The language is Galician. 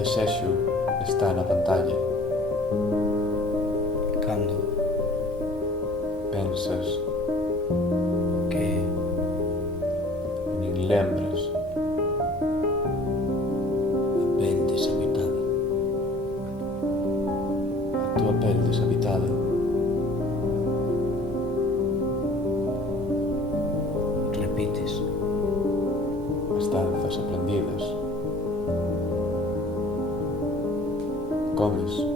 desexo está na pantalla. Cando Pensas, que nin lembras, a pel deshabitada a tua pel deshabitada repites as danzas aprendidas. Comes